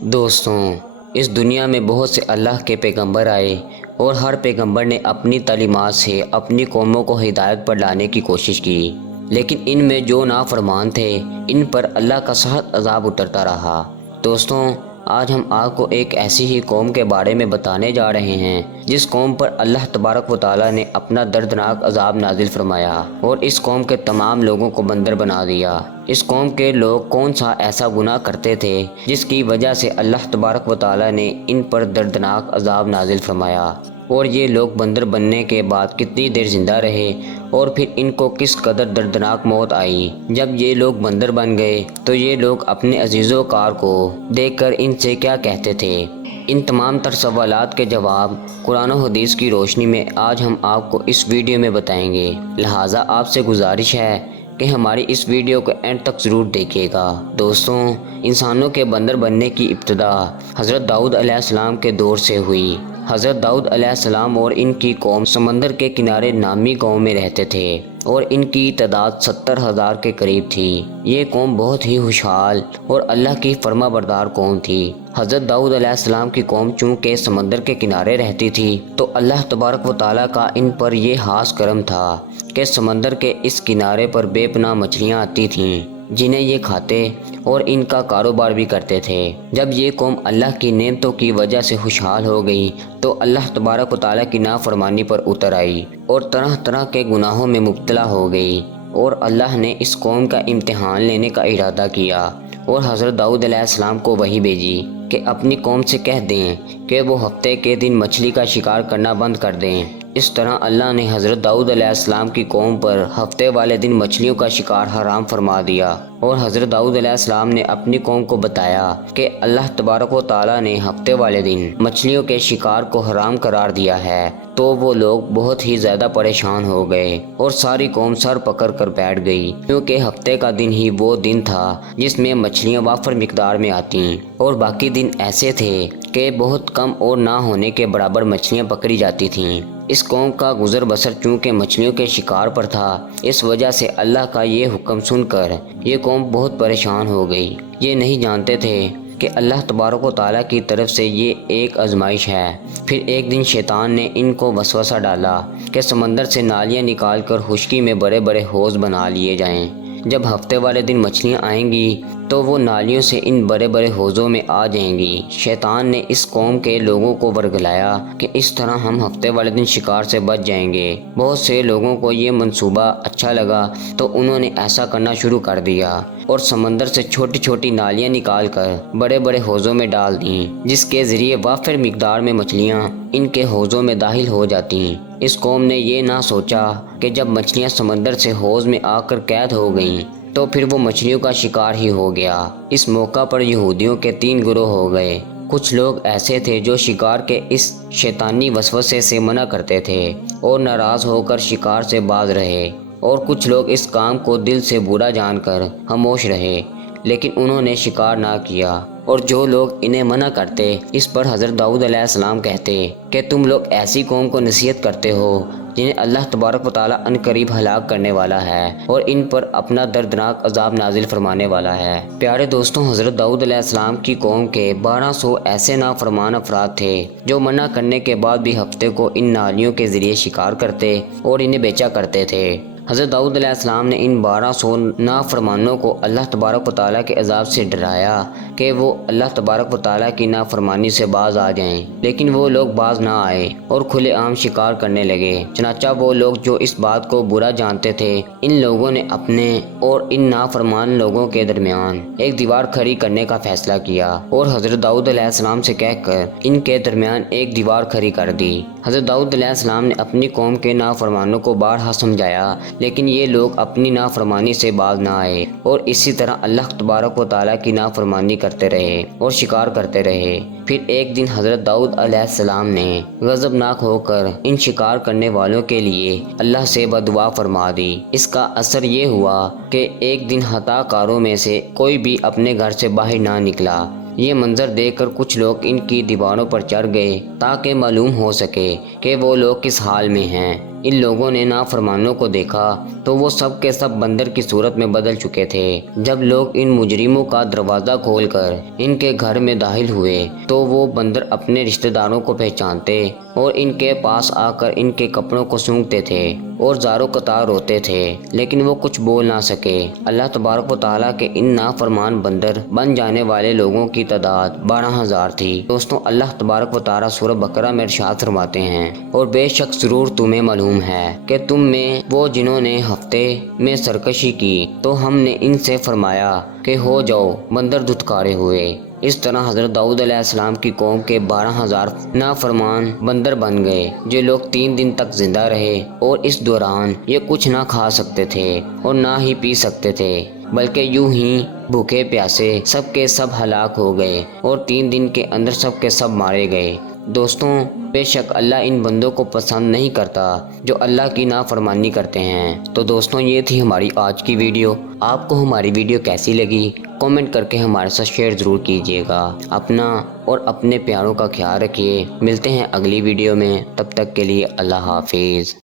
دوستوں، اس دنیا میں بہت سے اللہ کے پیغمبر آئے اور ہر پیغمبر نے اپنی تعلیمات سے اپنی قوموں کو ہدایت پر لانے کی کوشش کی، لیکن ان میں جو نافرمان تھے ان پر اللہ کا سخت عذاب اترتا رہا۔ دوستوں، آج ہم آپ کو ایک ایسی ہی قوم کے بارے میں بتانے جا رہے ہیں جس قوم پر اللہ تبارک و تعالیٰ نے اپنا دردناک عذاب نازل فرمایا اور اس قوم کے تمام لوگوں کو بندر بنا دیا۔ اس قوم کے لوگ کون سا ایسا گناہ کرتے تھے جس کی وجہ سے اللہ تبارک و تعالیٰ نے ان پر دردناک عذاب نازل فرمایا، اور یہ لوگ بندر بننے کے بعد کتنی دیر زندہ رہے اور پھر ان کو کس قدر دردناک موت آئی۔ جب یہ لوگ بندر بن گئے تو یہ لوگ اپنے عزیز و کار کو دیکھ کر ان سے کیا کہتے تھے؟ ان تمام تر سوالات کے جواب قرآن و حدیث کی روشنی میں آج ہم آپ کو اس ویڈیو میں بتائیں گے، لہٰذا آپ سے گزارش ہے کہ ہماری اس ویڈیو کو اینڈ تک ضرور دیکھیے گا۔ دوستوں، انسانوں کے بندر بننے کی ابتدا حضرت داؤد علیہ السلام کے دور سے ہوئی۔ حضرت داؤد علیہ السلام اور ان کی قوم سمندر کے کنارے نامی گاؤں میں رہتے تھے اور ان کی تعداد 70,000 کے قریب تھی۔ یہ قوم بہت ہی خوشحال اور اللہ کی فرما بردار قوم تھی۔ حضرت داؤد علیہ السلام کی قوم چونکہ سمندر کے کنارے رہتی تھی تو اللہ تبارک و تعالیٰ کا ان پر یہ خاص کرم تھا کہ سمندر کے اس کنارے پر بے پناہ مچھلیاں آتی تھیں جنہیں یہ کھاتے اور ان کا کاروبار بھی کرتے تھے۔ جب یہ قوم اللہ کی نعمتوں کی وجہ سے خوشحال ہو گئی تو اللہ تبارک و تعالیٰ کی نافرمانی پر اتر آئی اور طرح طرح کے گناہوں میں مبتلا ہو گئی، اور اللہ نے اس قوم کا امتحان لینے کا ارادہ کیا اور حضرت داؤد علیہ السلام کو وحی بھیجی کہ اپنی قوم سے کہہ دیں کہ وہ ہفتے کے دن مچھلی کا شکار کرنا بند کر دیں۔ اس طرح اللہ نے حضرت داؤد علیہ السلام کی قوم پر ہفتے والے دن مچھلیوں کا شکار حرام فرما دیا، اور حضرت داؤد علیہ السلام نے اپنی قوم کو بتایا کہ اللہ تبارک و تعالیٰ نے ہفتے والے دن مچھلیوں کے شکار کو حرام قرار دیا ہے۔ تو وہ لوگ بہت ہی زیادہ پریشان ہو گئے اور ساری قوم سر پکڑ کر بیٹھ گئی، کیونکہ ہفتے کا دن ہی وہ دن تھا جس میں مچھلیاں وافر مقدار میں آتیں، اور باقی دن ایسے تھے کہ بہت کم اور نہ ہونے کے برابر مچھلیاں پکڑی جاتی تھیں۔ اس قوم کا گزر بسر چونکہ مچھلیوں کے شکار پر تھا، اس وجہ سے اللہ کا یہ حکم سن کر یہ قوم بہت پریشان ہو گئی۔ یہ نہیں جانتے تھے کہ اللہ تبارک و تعالیٰ کی طرف سے یہ ایک آزمائش ہے۔ پھر ایک دن شیطان نے ان کو وسوسہ ڈالا کہ سمندر سے نالیاں نکال کر خشکی میں بڑے بڑے حوض بنا لیے جائیں۔ جب ہفتے والے دن مچھلیاں آئیں گی تو وہ نالیوں سے ان بڑے بڑے حوضوں میں آ جائیں گی۔ شیطان نے اس قوم کے لوگوں کو ورگلایا کہ اس طرح ہم ہفتے والے دن شکار سے بچ جائیں گے۔ بہت سے لوگوں کو یہ منصوبہ اچھا لگا تو انہوں نے ایسا کرنا شروع کر دیا اور سمندر سے چھوٹی چھوٹی نالیاں نکال کر بڑے بڑے حوضوں میں ڈال دیں، جس کے ذریعے وافر مقدار میں مچھلیاں ان کے حوضوں میں داخل ہو جاتی ہیں۔ اس قوم نے یہ نہ سوچا کہ جب مچھلیاں سمندر سے حوض میں آ کر قید ہو گئیں تو پھر وہ مچھلیوں کا شکار ہی ہو گیا۔ اس موقع پر یہودیوں کے 3 گروہ ہو گئے۔ کچھ لوگ ایسے تھے جو شکار کے اس شیطانی وسوسے سے منع کرتے تھے اور ناراض ہو کر شکار سے باز رہے، اور کچھ لوگ اس کام کو دل سے برا جان کر خاموش رہے لیکن انہوں نے شکار نہ کیا۔ اور جو لوگ انہیں منع کرتے اس پر حضرت داؤد علیہ السلام کہتے کہ تم لوگ ایسی قوم کو نصیحت کرتے ہو جنہیں اللہ تبارک و تعالیٰ عنقریب ہلاک کرنے والا ہے اور ان پر اپنا دردناک عذاب نازل فرمانے والا ہے۔ پیارے دوستوں، حضرت داؤد علیہ السلام کی قوم کے 1200 ایسے نافرمان افراد تھے جو منع کرنے کے بعد بھی ہفتے کو ان نالیوں کے ذریعے شکار کرتے اور انہیں بیچا کرتے تھے۔ حضرت داؤد علیہ السلام نے ان 1200 نافرمانوں کو اللہ تبارک و تعالیٰ کے عذاب سے ڈرایا کہ وہ اللہ تبارک و تعالیٰ کی نافرمانی سے باز آ جائیں، لیکن وہ لوگ باز نہ آئے اور کھلے عام شکار کرنے لگے۔ چنانچہ وہ لوگ جو اس بات کو برا جانتے تھے، ان لوگوں نے اپنے اور ان نافرمان لوگوں کے درمیان ایک دیوار کھڑی کرنے کا فیصلہ کیا اور حضرت داؤد علیہ السلام سے کہہ کر ان کے درمیان ایک دیوار کھڑی کر دی۔ حضرت داؤد علیہ السلام نے اپنی قوم کے نافرمانوں کو بارہا سمجھایا، لیکن یہ لوگ اپنی نافرمانی سے باز نہ آئے اور اسی طرح اللہ تبارک و تعالیٰ کی نافرمانی کرتے رہے اور شکار کرتے رہے۔ پھر ایک دن حضرت داؤد علیہ السلام نے غضبناک ہو کر ان شکار کرنے والوں کے لیے اللہ سے بدعا فرما دی۔ اس کا اثر یہ ہوا کہ ایک دن خطا کاروں میں سے کوئی بھی اپنے گھر سے باہر نہ نکلا۔ یہ منظر دیکھ کر کچھ لوگ ان کی دیواروں پر چڑھ گئے تاکہ معلوم ہو سکے کہ وہ لوگ کس حال میں ہیں۔ ان لوگوں نے نافرمانوں کو دیکھا تو وہ سب کے سب بندر کی صورت میں بدل چکے تھے۔ جب لوگ ان مجرموں کا دروازہ کھول کر ان کے گھر میں داخل ہوئے تو وہ بندر اپنے رشتہ داروں کو پہچانتے اور ان کے پاس آ کر ان کے کپڑوں کو سونگھتے تھے اور زاروں قطار روتے تھے، لیکن وہ کچھ بول نہ سکے۔ اللہ تبارک و تعالیٰ کے ان نافرمان بندر بن جانے والے لوگوں کی تعداد 12,000 تھی۔ دوستوں، اللہ تبارک و تعالیٰ سورہ بقرہ میں ارشاد فرماتے ہیں، اور بے شک ضرور تمہیں معلوم ہے کہ تم میں وہ جنہوں نے ہفتے میں سرکشی کی تو ہم نے ان سے فرمایا کہ ہو جاؤ بندر دھتکارے ہوئے۔ اس طرح حضرت داؤد علیہ السلام کی قوم کے 12,000 نافرمان بندر بن گئے، جو لوگ 3 دن تک زندہ رہے، اور اس دوران یہ کچھ نہ کھا سکتے تھے اور نہ ہی پی سکتے تھے، بلکہ یوں ہی بھوکے پیاسے سب کے سب ہلاک ہو گئے اور 3 دن کے اندر سب کے سب مارے گئے۔ دوستوں، بے شک اللہ ان بندوں کو پسند نہیں کرتا جو اللہ کی نافرمانی کرتے ہیں۔ تو دوستوں، یہ تھی ہماری آج کی ویڈیو۔ آپ کو ہماری ویڈیو کیسی لگی کامنٹ کر کے ہمارے ساتھ شیئر ضرور کیجیے گا۔ اپنا اور اپنے پیاروں کا خیال رکھیے۔ ملتے ہیں اگلی ویڈیو میں، تب تک کے لیے اللہ حافظ۔